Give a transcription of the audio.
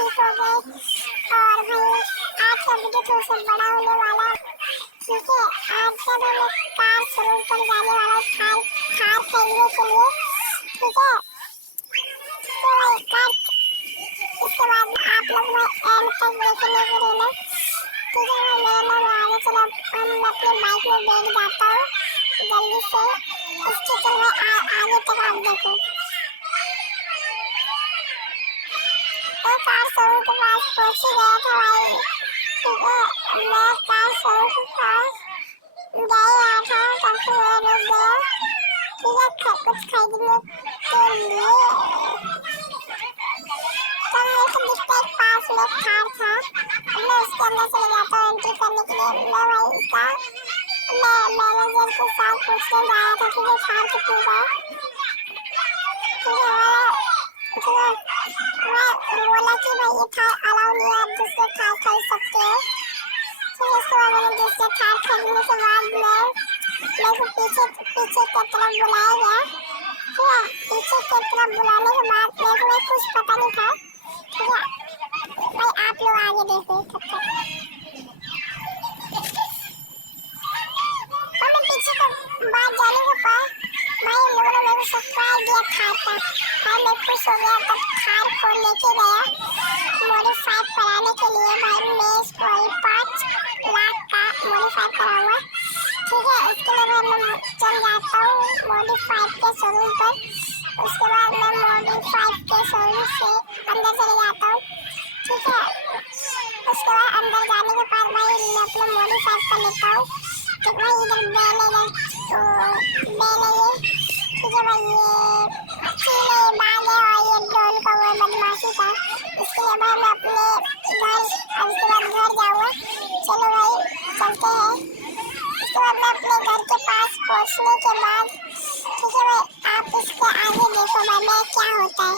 ठीक हो गए। और भाई आज का वीडियो थोड़ा सा बड़ा होने वाला है, ठीक है। आज जब हम कार शोरूम पर जाने वाला थार थार खरीदने के लिए, ठीक है। तो भाई कार इसके बाद आप लोग में एंड तक देखने को रहना, ठीक है। मेरा नाम आगे चलो हम अपने बाइक में बैठ जाता हूँ जल्दी से, इसके चल आगे तक आप देखो। तो कार शोरूम के पास पहुंच ही गया था भाई, ठीक है। मैं कार शोरूम के पास गया था, काफी देर रुक गया, ठीक है, कुछ खरीदने के लिए। तो मेरे को दिखता एक पास में थार था, मैं उसके अंदर चले जाता हूँ एंट्री करने के लिए। मैं भाई इसका मैं मैनेजर के साथ पूछने गया था, ठीक है, थार कितने का, ठीक है। मैं बोला कि भाई ये थार अलाउ नहीं है, आप दूसरे थार खरीद सकते हो। फिर उसके बाद मैंने दूसरे थार खरीदने के बाद मेरे को पीछे की तरफ बुलाया गया, ठीक है। पीछे की तरफ बुलाने के बाद मेरे को कुछ पता नहीं था, ठीक है। भाई आप लोग आगे देखो तब तक। और मैं पीछे को बात जाने के बाद भाई इन लोगों ने मेरे को सरप्राइज दिया थार का। भाई मैं खुश हो गया, तब थार को लेके गया मॉडिफाई कराने के लिए। भाई मैं इसको 5 लाख का मॉडिफाई कराऊंगा, ठीक है। उसके लिए मैं चल जाता हूँ मॉडिफाई के शोरूम पर। उसके बाद मैं मॉडिफाई के शोरूम से अंदर चले जाता हूँ, ठीक है। उसके बाद अंदर जाने के बाद भाई मैं अपना मॉडिफाई कर लेता हूँ, ठीक है। इधर बैल है, ठीक है भाई, ये चीले बाल है और ये ड्रोन का वो बदमाशी था, इसके लिए भाई मैं अपने घर उसके बाद घर जाऊँगा। चलो भाई चलते हैं। उसके बाद मैं अपने घर के पास पहुँचने के बाद, ठीक है भाई, आप इसके आगे देखो भाई मैं क्या होता है।